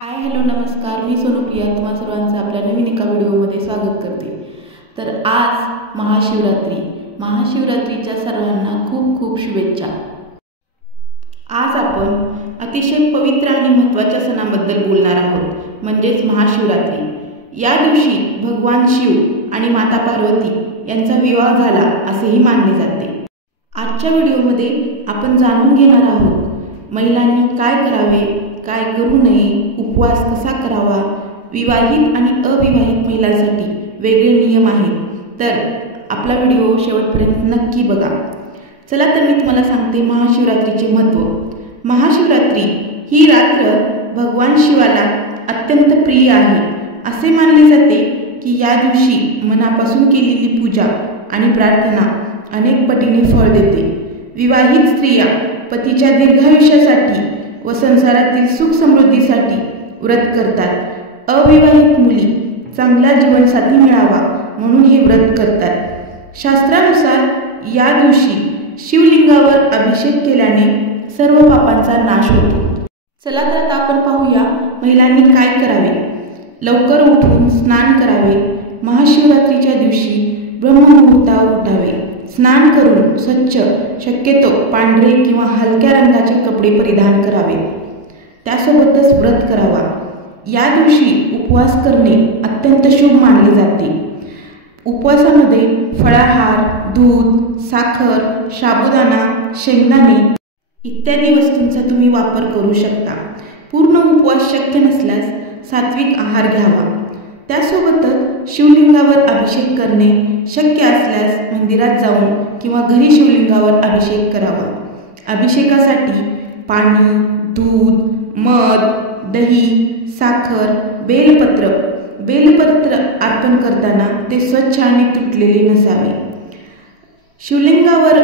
Hello नमस्कार, मी सोनुप्रिया तुम्हा सर्वांचं आपल्या नवीन एका व्हिडिओमध्ये स्वागत करते। तर आज महाशिवरात्रीच्या सर्वांना खूप खूप शुभेच्छा। आज आपण अतिशय पवित्र आणि महत्त्वाच्या सणाबद्दल बोलणार आहोत, म्हणजेच महाशिवरात्री। या दिवशी भगवान शिव आणि माता पार्वती यांचा विवाह झाला असेही मानले जाते। आजच्या व्हिडिओमध्ये आपण जाणून घेणार आहोत महिलांनी काय करावे, काय करू नये, उपवास कसा करावा, विवाहित आणि अविवाहित महिलांसाठी वेगळे नियम आहेत। तर आपला व्हिडिओ शेवटपर्यंत नक्की बघा। चला तर मी तुम्हाला सांगते महाशिवरात्रीचे महत्त्व। महाशिवरात्री ही रात्र भगवान शिवाला अत्यंत प्रिय आहे। असे मानले जाते की या दिवशी मनापासून केलेली पूजा आणि प्रार्थना अनेक पटीने फळ देते। विवाहित स्त्रिया पतीच्या दीर्घायुष्यासाठी व संसारातील सुख समृद्धीसाठी व्रत करतात। अविवाहित मुली चांगला जीवनसाथी मिळावा म्हणून हे व्रत करतात। शास्त्रानुसार या दिवशी शिवलिंगावर अभिषेक केल्याने सर्व पापांचा नाश होतो। चला तर आता आपण पाहूया महिलांनी काय करावे। लवकर उठून स्नान करावे। महाशिवरात्रीच्या दिवशी ब्रह्ममुहूर्तावर उठावे। स्नान करून स्वच्छ, शक्यतो पांढरे किंवा हलक्या रंगाचे कपडे परिधान करावे। त्यासोबतच व्रत करावा। या दिवशी उपवास करणे अत्यंत शुभ मानले जाते। उपवासामध्ये फळाहार, दूध, साखर, साबुदाणा, शेंगदाणे इत्यादी वस्तूंचा तुम्ही वापर करू शकता। पूर्ण उपवास शक्य नसल्यास सात्विक आहार घ्यावा। त्यासोबतच शिवलिंगावर अभिषेक करणे शक्य असल्यास मंदिरात जाऊन किंवा घरी शिवलिंगावर अभिषेक करावा। अभिषेकासाठी पाणी, दूध, मध, दही, साखर, बेलपत्र अर्पण करताना ते स्वच्छ आणि तुटलेले नसावे। शिवलिंगावर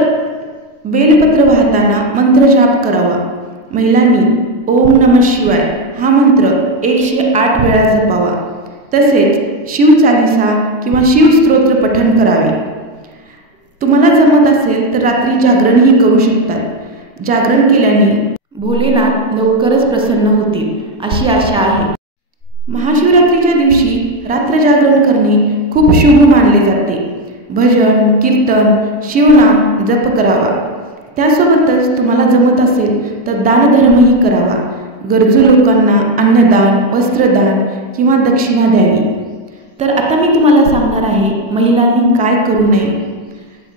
बेलपत्र वाहताना मंत्रजाप करावा। महिलांनी ओम नमः शिवाय हा मंत्र 108 वेळा जपावा। तसेच शिवचालीसा किंवा शिवस्तोत्र पठण करावे। तुम्हाला जमत असेल तर रात्री जागरणही करू शकतात। जागरण केल्याने भोलेनाथ लवकरच प्रसन्न होतील अशी आशा आहे। महाशिवरात्रीच्या दिवशी रात्र जागरण करणे खूप शुभ मानले जाते। भजन, कीर्तन, शिवनाम जप करावा। त्यासोबतच तुम्हाला जमत असेल तर दानधर्मही करावा। गरजू लोकांना अन्नदान, वस्त्रदान किंवा दक्षिणा द्यावी। तर आता मी तुम्हाला सांगणार आहे महिलांनी काय करू नये।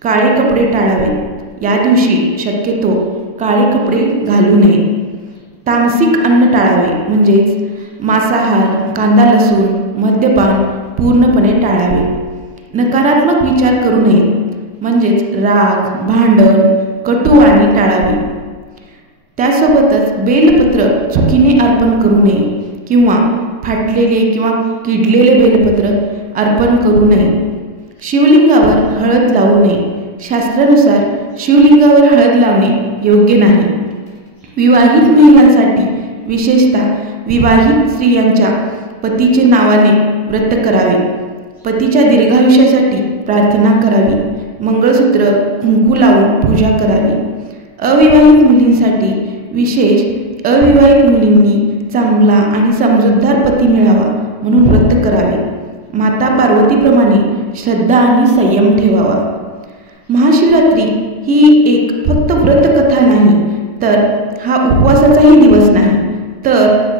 काळे कपडे टाळावेत। या दिवशी शक्यतो काळे कपडे घालू नये। तामसिक अन्न टाळावे, म्हणजेच मांसाहार, कांदा, लसूण, मद्यपान पूर्णपणे टाळावे। नकारात्मक विचार करू नये, म्हणजेच राग, भांडण, कटुवाणी टाळावी। त्यासोबतच बेलपत्र चुकीने अर्पण करू नये किंवा फाटलेले किंवा किडलेले बेलपत्र अर्पण करू नये। शिवलिंगावर हळद लावू नये। शास्त्रानुसार शिवलिंगावर हळद लावणे योग्य नाही। विवाहित महिलांसाठी, विशेषतः विवाहित स्त्रियांच्या पतीचे नावाने व्रत करावे। पतीच्या दीर्घायुष्यासाठी प्रार्थना करावी। मंगळसूत्र, कुंकू लावून पूजा करावी। अविवाहित मुलींसाठी, विशेष अविवाहित मुलींनी चांगला आणि समजूतदार पती मिळावा म्हणून व्रत करावे। माता पार्वतीप्रमाणे श्रद्धा आणि संयम ठेवावा। महाशिवरात्री ही एक फक्त व्रतकथा नाही, तर हा उपवासाचाही दिवस नाही, तर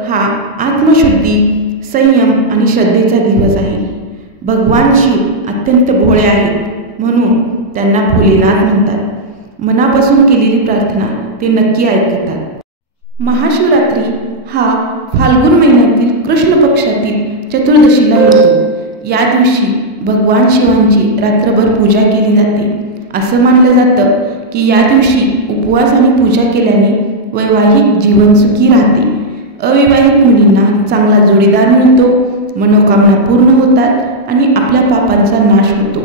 हा आत्मशुद्धी, संयम आणि श्रद्धेचा दिवस आहे। भगवान शिव अत्यंत भोळे आहेत म्हणून त्यांना भोलेनाथ म्हणतात। मनापासून केलेली प्रार्थना ते नक्की ऐकतात। महाशिवरात्री हा फाल्गुन महिन्यातील कृष्ण पक्षातील चतुर्दशीला येतो। या दिवशी भगवान शिवांची रात्रभर पूजा केली जाते। असं मानलं जातं की या दिवशी उपवास आणि पूजा केल्याने वैवाहिक जीवन सुखी राहते। अविवाहित मुलींना चांगला जोडीदार मिळतो, मनोकामना पूर्ण होतात आणि आपल्या पापांचा नाश होतो।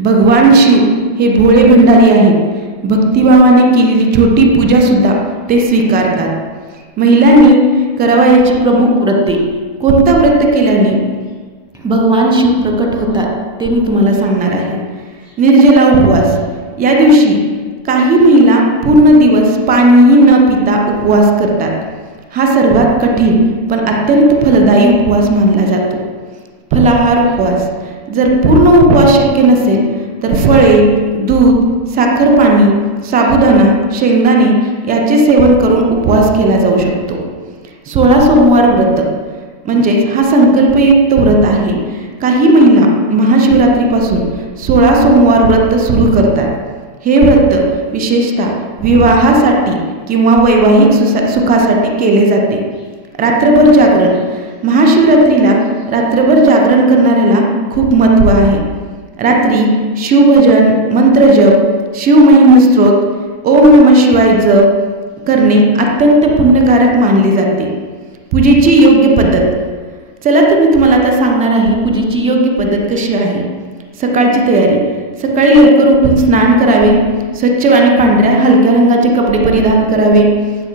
भगवान शिव हे भोळे भंडारी आहेत। भक्तिभावाने केलेली छोटी पूजासुद्धा ते स्वीकारतात। महिलांनी करावयाची प्रमुख व्रते, कोणतं व्रत केल्याने भगवान शिव प्रकट होतात ते मी तुम्हाला सांगणार आहे। निर्जला उपवास। या दिवशी काही महिला पूर्ण दिवस पाणीही न पिता उपवास करतात। हा सर्वात कठीण पण अत्यंत फलदायी उपवास मानला जातो. फलाहार उपवास. जर पूर्ण उपवास शक्य नसेल तर फळे, दूध, साखर पाणी, साबुदाणा, शेंगदाणे याचे सेवन करून उपवास केला जाऊ शकतो. 16 सोमवार व्रत म्हणजेच हा संकल्पयुक्त व्रत आहे. काही महिला महाशिवरात्रीपासून 16 सोमवार व्रत सुरू करतात. हे व्रत विशेषतः विवाहासाठी किंवा वैवाहिक सुखासाठी केले जाते. रात्रभर जागरण. महाशिवरात्रीला रात्रभर जागरण करणाऱ्याला खूप महत्त्व आहे. रात्री शिवभजन, मंत्रजप, शिवमहिमस्तोत्र, ओम नमः शिवाय जप करणे अत्यंत पुण्यकारक मानले जाते. पूजेची योग्य पद्धत. चला तर मी तुम्हाला आता सांगणार आहे पूजेची योग्य पद्धत कशी आहे. सकाळची तयारी. सकाळी लवकर उठून स्नान करावे. स्वच्छ आणि पांढऱ्या हलक्या रंगाचे कपडे परिधान करावे.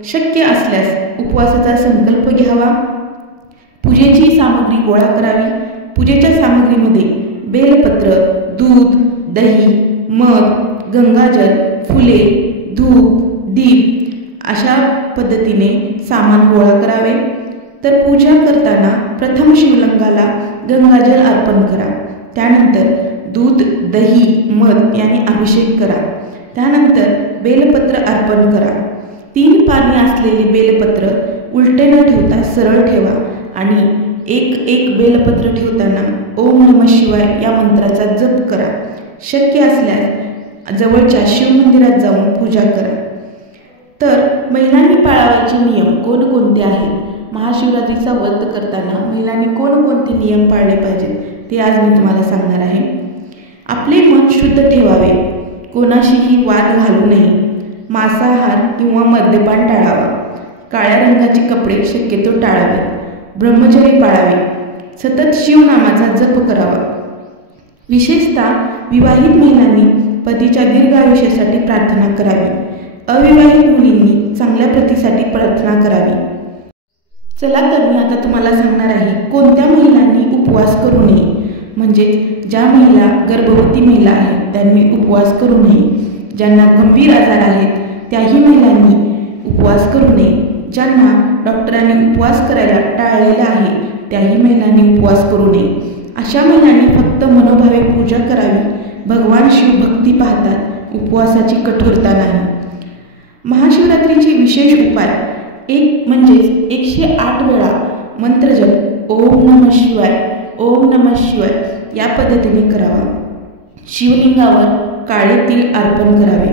शक्य असल्यास उपवासाचा संकल्प घ्यावा. पूजेची सामग्री गोळा करावी. पूजेच्या सामग्रीमध्ये बेलपत्र, दूध, दही, मध, गंगाजल, फुले, धूप, दीप अशा पद्धतीने सामान गोळा करावे. तर पूजा करताना प्रथम शिवलिंगाला गंगाजल अर्पण करा. त्यानंतर दूध, दही, मध याने अभिषेक करा. त्यानंतर बेलपत्र अर्पण करा. 3 पाने असलेले बेलपत्र उलटे न ठेवता सरळ ठेवा आणि एक बेलपत्र ठेवताना ओम नमः शिवाय या मंत्राचा जप करा. शक्य असल्यास जवळच्या शिवमंदिरात जाऊन पूजा करा. तर महिलांनी पाळावयाचे नियम कोणकोणते आहेत? महाशिवरात्रीचा व्रत करताना महिलांनी कोणकोणते नियम पाळले पाहिजेत ते आज मी तुम्हाला सांगणार आहे. आपले मन शुद्ध ठेवावे. कोणाशीही वाद घालू नये. मांसाहार किंवा मद्यपान टाळावा. काळ्या रंगाचे कपडे शक्यतो टाळावे. ब्रह्मचर्य पाळावे. सतत शिवनामाचा जप करावा. विशेषतः विवाहित महिलांनी पतीच्या दीर्घ आयुष्यासाठी प्रार्थना करावी. अविवाहित मुलींनी चांगल्या प्रतीसाठी प्रार्थना करावी. चला तर मी आता तुम्हाला सांगणार आहे कोणत्या महिलांनी उपवास करू नये. म्हणजे ज्या महिला गर्भवती महिला आहेत त्यांनी उपवास करू नये. ज्यांना गंभीर आजार आहेत त्याही महिलांनी उपवास करू नये. ज्यांना डॉक्टरांनी उपवास करायला टाळलेला आहे त्याही महिलांनी उपवास करू नये. अशा महिलांनी फक्त मनोभावे पूजा करावी. भगवान शिव भक्ती पाहतात, उपवासाची कठोरता नाही. महाशिवरात्रीचे विशेष उपाय. एक म्हणजेच 108 वेळा मंत्रजप ओम नमः शिवाय, ओम नमः शिवाय या पद्धतीने करावा. शिवलिंगावर काळे तीळ अर्पण करावे.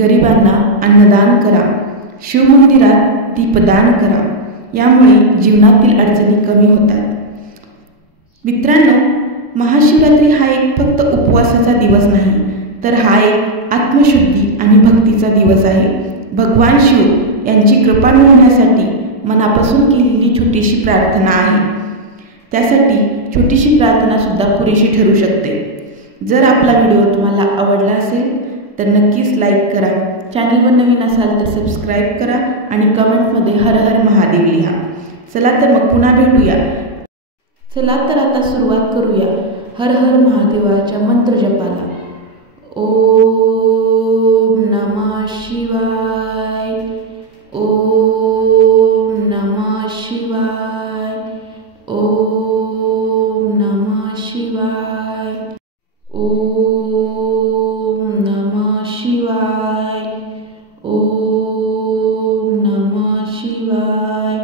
गरिबांना अन्नदान करा. शिवमंदिरात दीपदान करा. यामुळे जीवनातील अडचणी कमी होतात. मित्रांनो, महाशिवरात्री हा एक फक्त उपवासाचा दिवस नाही तर हा एक आत्मशुद्धी आणि भक्तीचा दिवस आहे. भगवान शिव यांची कृपा मिळवण्यासाठी मनापासून केलेली छोटीशी प्रार्थना आहे. त्यासाठी छोटीशी प्रार्थनासुद्धा पुरेशी ठरू शकते. जर आपला व्हिडिओ तुम्हाला आवडला असेल तर नक्कीच लाईक करा. चॅनलवर नवीन असाल तर सबस्क्राईब करा आणि कमेंटमध्ये हर हर महादेव लिहा. चला तर मग पुन्हा भेटूया. चला तर आता सुरुवात करूया हर हर महादेवाच्या मंत्रजपाला. ओम नमः शिवाय, ओम नमः शिवाय, ओम नमः शिवाय, ओम नमः शिवाय, ओम नमः शिवाय,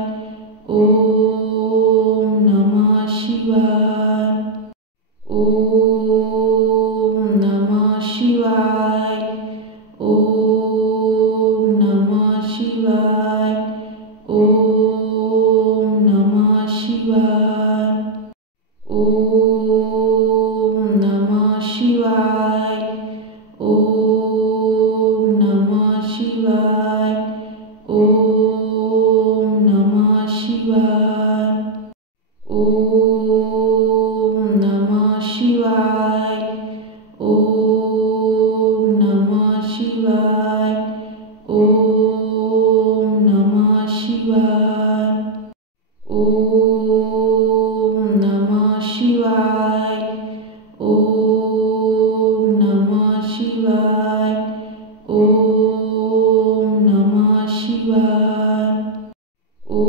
ओम नमः शिवाय, ओम नमः शिवाय, ओम नमः शिवाय, ओम नमः शिवाय, ओम नमः शिवाय, ओम नमः शिवाय, ओम नमः शिवाय, ओम नमः शिवाय, ओम नमः शिवाय, ओम नमः शिवाय, ओम नमः शिवाय, ओम नमः शिवाय, ओम नमः शिवाय, ओम